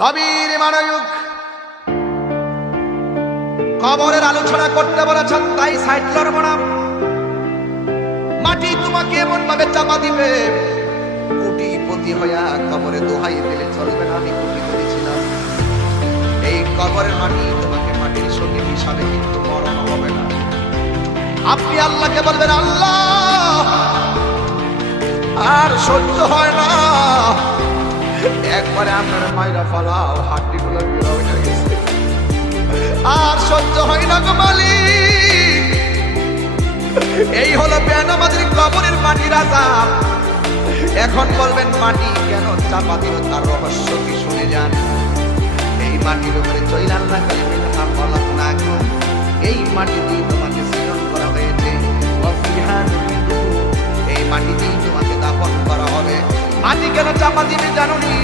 গভীর মনোযোগ, কবরের আলোচনা করতে বলেছেন, তাই সাইড লড়ব না। মাটি তোমাকে এমন ভাবে চাপা দিবে, কোটিপতি হইয়া কবরে দোহাই দিলে চলবে না আমি কোটিপতি ছিলাম। এই কবরের মাটি তোমাকে মাটির সঙ্গে মিশাবে, কিন্তু মরণ হবে না। আপনি আল্লাহকে বলবেন, আল্লাহ আর সহ্য হয় না, একবারে আপনার মাইরা ফলাও, হাড্ডি গুলো বের হয়ে গেছে, আর সহ্য হয় না গো মালিক। এই হলো বেনামাজির কবরের মাটির আযাব। এখন বলবেন মাটি কেন চাপা দিল, তার রহস্য কি শুনে যান। এই মাটির উপরে চৈলান না করে মিনহা খলাকনাকুম, এই মাটি দিয়ে তোমাকে সৃজন করা হয়েছে। এই মাটি দিয়ে তোমাকে দাফন করা হবে। মাটি কেন চাপা দিবে জানো নি?